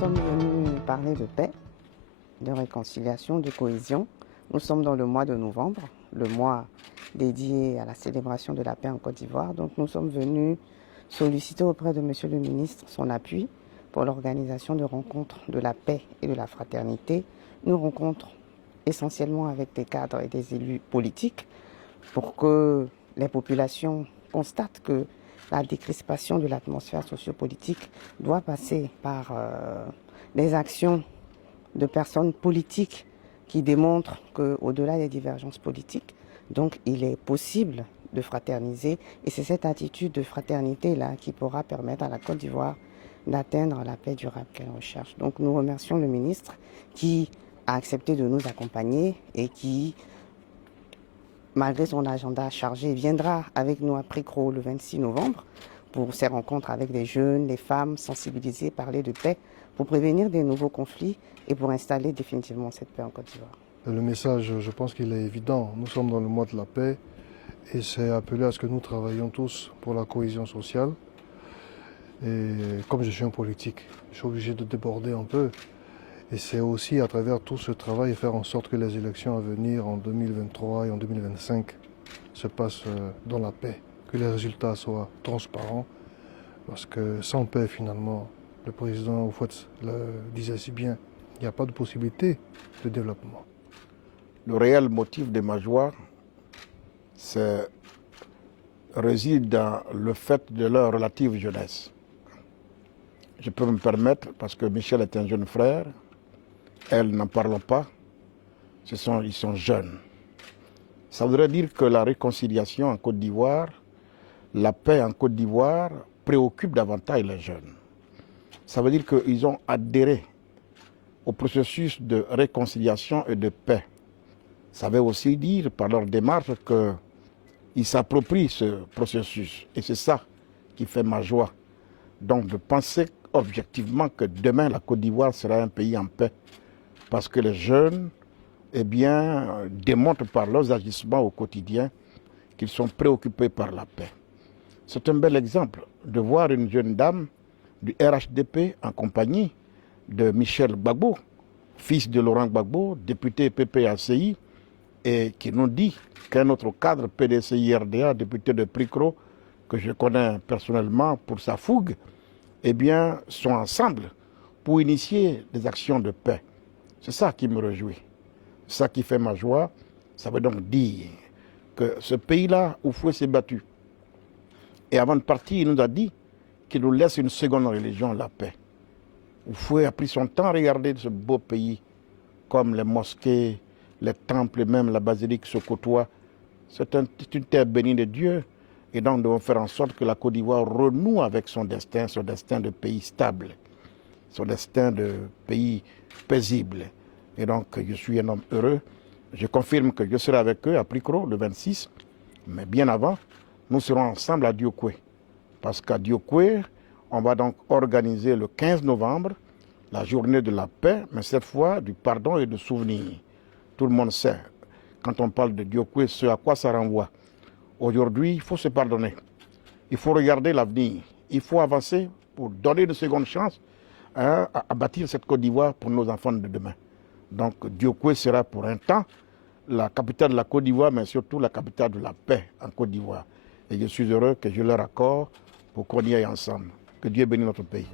sommes venus parler de paix, de réconciliation, de cohésion. Nous sommes dans le mois de novembre, le mois dédié à la célébration de la paix en Côte d'Ivoire. Donc nous sommes venus solliciter auprès de Monsieur le ministre son appui pour l'organisation de rencontres de la paix et de la fraternité. Nous rencontrons essentiellement avec des cadres et des élus politiques pour que les populations constatent que la décrispation de l'atmosphère sociopolitique doit passer par des actions de personnes politiques qui démontrent qu'au-delà des divergences politiques, donc il est possible de fraterniser. Et c'est cette attitude de fraternité-là qui pourra permettre à la Côte d'Ivoire d'atteindre la paix durable qu'elle recherche. Donc nous remercions le ministre qui a accepté de nous accompagner et qui, malgré son agenda chargé, viendra avec nous à Pricro le 26 novembre pour ces rencontres avec les jeunes, les femmes, sensibiliser, parler de paix, pour prévenir des nouveaux conflits et pour installer définitivement cette paix en Côte d'Ivoire. Le message, je pense qu'il est évident. Nous sommes dans le mois de la paix et c'est appelé à ce que nous travaillions tous pour la cohésion sociale. Et comme je suis un politique, je suis obligé de déborder un peu. Et c'est aussi à travers tout ce travail faire en sorte que les élections à venir en 2023 et en 2025 se passent dans la paix, que les résultats soient transparents. Parce que sans paix, finalement, le président Oufouette le disait si bien, il n'y a pas de possibilité de développement. Le réel motif de ma joie, réside dans le fait de leur relative jeunesse. Je peux me permettre, parce que Michel est un jeune frère, elles n'en parlent pas, ils sont jeunes. Ça voudrait dire que la réconciliation en Côte d'Ivoire, la paix en Côte d'Ivoire préoccupe davantage les jeunes. Ça veut dire qu'ils ont adhéré au processus de réconciliation et de paix. Ça veut aussi dire, par leur démarche, qu'ils s'approprient ce processus. Et c'est ça qui fait ma joie. Donc de penser objectivement que demain, la Côte d'Ivoire sera un pays en paix. Parce que les jeunes, démontrent par leurs agissements au quotidien qu'ils sont préoccupés par la paix. C'est un bel exemple de voir une jeune dame du RHDP en compagnie de Michel Gbagbo, fils de Laurent Gbagbo, député PPACI, et qui nous dit qu'un autre cadre PDCI-RDA, député de Pricro, que je connais personnellement pour sa fougue, sont ensemble pour initier des actions de paix. C'est ça qui me réjouit, c'est ça qui fait ma joie. Ça veut donc dire que ce pays-là, Oufoué s'est battu. Et avant de partir, il nous a dit qu'il nous laisse une seconde religion, la paix. Oufoué a pris son temps à regarder ce beau pays, comme les mosquées, les temples et même la basilique se côtoient. C'est une terre bénie de Dieu. Et donc nous devons faire en sorte que la Côte d'Ivoire renoue avec son destin de pays stable, son destin de pays paisible. Et donc je suis un homme heureux. Je confirme que je serai avec eux à Pricro le 26, mais bien avant, nous serons ensemble à Diokoué. Parce qu'à Diokoué, on va donc organiser le 15 novembre la journée de la paix, mais cette fois du pardon et du souvenir. Tout le monde sait, quand on parle de Diokoué, ce à quoi ça renvoie. Aujourd'hui, il faut se pardonner. Il faut regarder l'avenir. Il faut avancer pour donner une seconde chance à bâtir cette Côte d'Ivoire pour nos enfants de demain. Donc Diokoué sera pour un temps la capitale de la Côte d'Ivoire, mais surtout la capitale de la paix en Côte d'Ivoire. Et je suis heureux que je leur accorde pour qu'on y aille ensemble. Que Dieu bénisse notre pays.